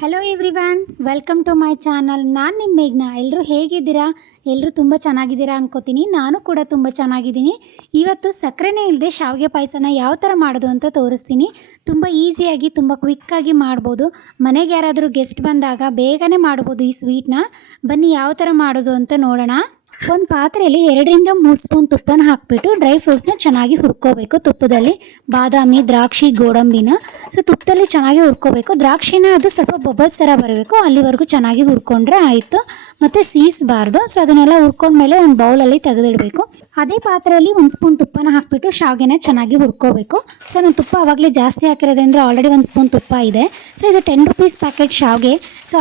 Hello everyone, welcome to my channel. ನಾನು ನಿಮ್ಮ ಮೇಘ್ನಾ. ಎಲ್ಲರೂ ಹೇಗಿದ್ದೀರಾ? ಎಲ್ಲರೂ ತುಂಬ ಚೆನ್ನಾಗಿದ್ದೀರಾ ಅನ್ಕೋತೀನಿ. ನಾನು ಕೂಡ ತುಂಬ ಚೆನ್ನಾಗಿದ್ದೀನಿ. ಇವತ್ತು ಸಕ್ಕರೆನೇ ಇಲ್ಲದೆ ಶಾವಿಗೆ ಪಾಯಸನ ಯಾವ ಥರ ಮಾಡೋದು ಅಂತ ತೋರಿಸ್ತೀನಿ. ತುಂಬ ಈಸಿಯಾಗಿ, ತುಂಬ ಕ್ವಿಕ್ಕಾಗಿ ಮಾಡ್ಬೋದು. ಮನೆಗೆ ಯಾರಾದರೂ ಗೆಸ್ಟ್ ಬಂದಾಗ ಬೇಗನೆ ಮಾಡ್ಬೋದು ಈ ಸ್ವೀಟ್ನ. ಬನ್ನಿ ಯಾವ ಥರ ಮಾಡೋದು ಅಂತ ನೋಡೋಣ. ಒಂದು ಪಾತ್ರೆಯಲ್ಲಿ 2-3 ಸ್ಪೂನ್ ತುಪ್ಪನ ಹಾಕಿಬಿಟ್ಟು ಡ್ರೈ ಫ್ರೂಟ್ಸ್ನ ಚೆನ್ನಾಗಿ ಹುರ್ಕೋಬೇಕು. ತುಪ್ಪದಲ್ಲಿ ಬಾದಾಮಿ, ದ್ರಾಕ್ಷಿ, ಗೋಡಂಬಿನ ತುಪ್ಪದಲ್ಲಿ ಚೆನ್ನಾಗಿ ಹುರ್ಕೋಬೇಕು. ದ್ರಾಕ್ಷಿನ ಅದು ಸ್ವಲ್ಪ ಬಬಲ್ಸ್ ಥರ ಬರಬೇಕು, ಅಲ್ಲಿವರೆಗೂ ಚೆನ್ನಾಗಿ ಹುರ್ಕೊಂಡ್ರೆ ಆಯಿತು. ಮತ್ತು ಸೀಸಬಾರ್ದು. ಅದನ್ನೆಲ್ಲ ಹುರ್ಕೊಂಡ್ಮೇಲೆ ಒಂದು ಬೌಲಲ್ಲಿ ತೆಗೆದಿಡಬೇಕು. ಅದೇ ಪಾತ್ರೆಯಲ್ಲಿ 1 ಸ್ಪೂನ್ ತುಪ್ಪನ ಹಾಕಿಬಿಟ್ಟು ಶಾವಿಗೆನ ಚೆನ್ನಾಗಿ ಹುರ್ಕೋಬೇಕು. ನಾನು ತುಪ್ಪ ಆವಾಗಲೇ ಜಾಸ್ತಿ ಹಾಕಿರೋದ್ರಿಂದ ಆಲ್ರೆಡಿ 1 ಸ್ಪೂನ್ ತುಪ್ಪ ಇದೆ. ಇದು 10 ರುಪೀಸ್ ಪ್ಯಾಕೆಟ್ ಶಾವಿಗೆ.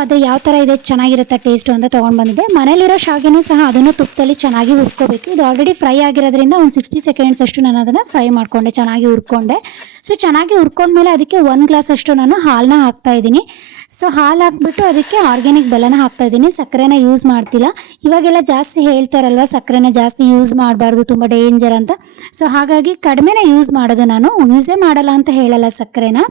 ಅದು ಯಾವ ಥರ ಇದೆ, ಚೆನ್ನಾಗಿರುತ್ತೆ ಟೇಸ್ಟು ಅಂತ ತೊಗೊಂಡು ಬಂದಿದೆ. ಮನೇಲಿರೋ ಶಾವಿಗೆನೂ ಸಹ ಅದನ್ನು ತುಪ್ಪದಲ್ಲಿ ಚೆನ್ನಾಗಿ ಹುರ್ಕೋಬೇಕು. ಇದು ಆಲ್ರೆಡಿ ಫ್ರೈ ಆಗಿರೋದ್ರಿಂದ ಒಂದು 60 ಸೆಕೆಂಡ್ಸ್ ಅಷ್ಟು ನಾನು ಅದನ್ನು ಫ್ರೈ ಮಾಡಿಕೊಂಡೆ, ಚೆನ್ನಾಗಿ ಹುರ್ಕೊಂಡೆ. ಚೆನ್ನಾಗಿ ಹುರ್ಕೊಂಡ್ಮೇಲೆ ಅದಕ್ಕೆ 1 ಗ್ಲಾಸ್ ಅಷ್ಟು ನಾನು ಹಾಲನ್ನ ಹಾಕ್ತಾಯಿದ್ದೀನಿ. ಹಾಲು ಹಾಕ್ಬಿಟ್ಟು ಅದಕ್ಕೆ ಆರ್ಗ್ಯಾನಿಕ್ ಬೆಲ್ಲನ ಹಾಕ್ತಾಯಿದ್ದೀನಿ. ಸಕ್ಕರೆನ ಯೂಸ್ ಮಾಡ್ತಿಲ್ಲ. ಇವಾಗೆಲ್ಲ ಜಾಸ್ತಿ ಹೇಳ್ತಾರಲ್ವ, ಸಕ್ಕರೆನ ಜಾಸ್ತಿ ಯೂಸ್ ಮಾಡಬಾರ್ದು, ತುಂಬ ಡೇಂಜರ್ ಅಂತ. ಹಾಗಾಗಿ ಕಡಿಮೆನೇ ಯೂಸ್ ಮಾಡೋದು. ನಾನು ಯೂಸೇ ಮಾಡಲ್ಲ ಅಂತ ಹೇಳಲ್ಲ ಸಕ್ಕರೆನ.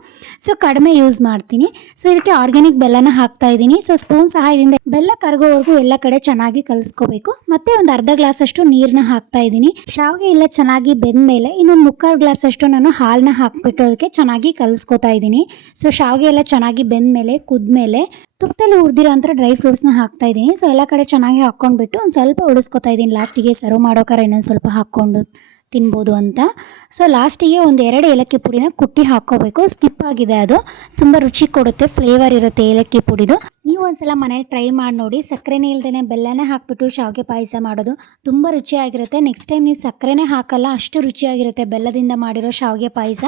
ಕಡಿಮೆ ಯೂಸ್ ಮಾಡ್ತೀನಿ. ಇದಕ್ಕೆ ಆರ್ಗ್ಯಾನಿಕ್ ಬೆಲ್ಲನ ಹಾಕ್ತಾಯಿದ್ದೀನಿ. ಸ್ಪೂನ್ ಸಹಾಯದಿಂದ ಬೆಲ್ಲ ಕರಗೋವರೆಗೂ ಎಲ್ಲ ಕಡೆ ಚೆನ್ನಾಗಿ ಕಲಿಸ್ಕೋಬೇಕು. ಮತ್ತೆ ಒಂದು ಅರ್ಧ ಗ್ಲಾಸ್ ಅಷ್ಟು ನೀರನ್ನ ಹಾಕ್ತಾಯಿದ್ದೀನಿ. ಶಾವಿಗೆ ಎಲ್ಲ ಚೆನ್ನಾಗಿ ಬೆಂದಮೇಲೆ ಇನ್ನೊಂದು 3/4 ಗ್ಲಾಸ್ ಅಷ್ಟು ನಾನು ಹಾಲನ್ನ ಹಾಕ್ಬಿಟ್ಟು ಅದಕ್ಕೆ ಚೆನ್ನಾಗಿ ಕಲಿಸ್ಕೊತಾ ಇದ್ದೀನಿ. ಶಾವಿಗೆ ಎಲ್ಲ ಚೆನ್ನಾಗಿ ಬೆಂದಮೇಲೆ, ಕುದ್ಮೇಲೆ ತುಪ್ಪದಲ್ಲಿ ಹುರಿದಿರೋ ಅಂಥ ಡ್ರೈ ಫ್ರೂಟ್ಸ್ನ ಹಾಕ್ತಾ ಇದ್ದೀನಿ. ಎಲ್ಲ ಕಡೆ ಚೆನ್ನಾಗಿ ಹಾಕ್ಕೊಂಡ್ಬಿಟ್ಟು ಒಂದು ಸ್ವಲ್ಪ ಉಳಿಸ್ಕೊತಾ ಇದ್ದೀನಿ. ಲಾಸ್ಟಿಗೆ ಸರ್ವ್ ಮಾಡೋಕಾರ ಇನ್ನೊಂದು ಸ್ವಲ್ಪ ಹಾಕ್ಕೊಂಡು ತಿನ್ಬೋದು ಅಂತ. ಲಾಸ್ಟಿಗೆ 1-2 ಏಲಕ್ಕಿ ಪುಡಿನ ಕುಟ್ಟಿ ಹಾಕ್ಕೋಬೇಕು. ಸ್ಕಿಪ್ ಆಗಿದೆ, ಅದು ತುಂಬ ರುಚಿ ಕೊಡುತ್ತೆ, ಫ್ಲೇವರ್ ಇರುತ್ತೆ ಏಲಕ್ಕಿ ಪುಡಿದು. ನೀವು ಒಂದ್ಸಲ ಮನೇಲಿ ಟ್ರೈ ಮಾಡಿ ನೋಡಿ. ಸಕ್ಕರೆನೇ ಇಲ್ದೇ ಬೆಲ್ಲನೇ ಹಾಕ್ಬಿಟ್ಟು ಶಾವಿಗೆ ಪಾಯಸ ಮಾಡೋದು ತುಂಬ ರುಚಿಯಾಗಿರುತ್ತೆ. ನೆಕ್ಸ್ಟ್ ಟೈಮ್ ನೀವು ಸಕ್ಕರೆನೇ ಹಾಕಲ್ಲ, ಅಷ್ಟು ರುಚಿಯಾಗಿರುತ್ತೆ ಬೆಲ್ಲದಿಂದ ಮಾಡಿರೋ ಶಾವಿಗೆ ಪಾಯಸ.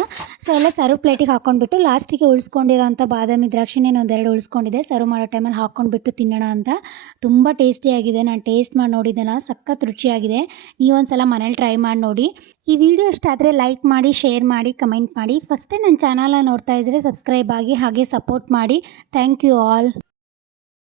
ಎಲ್ಲ ಸರ್ವ್ ಪ್ಲೇಟಿಗೆ ಹಾಕ್ಕೊಂಡ್ಬಿಟ್ಟು ಲಾಸ್ಟಿಗೆ ಉಳಿಸ್ಕೊಂಡಿರೋಂಥ ಬಾದಾಮಿ, ದ್ರಾಕ್ಷಿನೇ 1-2 ಉಳಿಸ್ಕೊಂಡಿದೆ. ಸರ್ವ್ ಮಾಡೋ ಟೈಮಲ್ಲಿ ಹಾಕ್ಕೊಂಡ್ಬಿಟ್ಟು ತಿನ್ನೋಣ ಅಂತ. ತುಂಬ ಟೇಸ್ಟಿಯಾಗಿದೆ. ನಾನು ಟೇಸ್ಟ್ ಮಾಡಿ ನೋಡಿದ್ದೆಲ್ಲ, ಸಖತ್ ರುಚಿಯಾಗಿದೆ. ನೀವು ಒಂದ್ಸಲ ಮನೇಲಿ ಟ್ರೈ ಮಾಡಿ ನೋಡಿ. ಈ ವಿಡಿಯೋ ಇಷ್ಟ ಆದರೆ ಲೈಕ್ ಮಾಡಿ, ಶೇರ್ ಮಾಡಿ, ಕಮೆಂಟ್ ಮಾಡಿ. ಫಸ್ಟೇ ನನ್ನ ಚಾನಲ್ನ ನೋಡ್ತಾ ಇದ್ದರೆ ಸಬ್ಸ್ಕ್ರೈಬ್ ಆಗಿ, ಹಾಗೆ ಸಪೋರ್ಟ್ ಮಾಡಿ. Thank you all.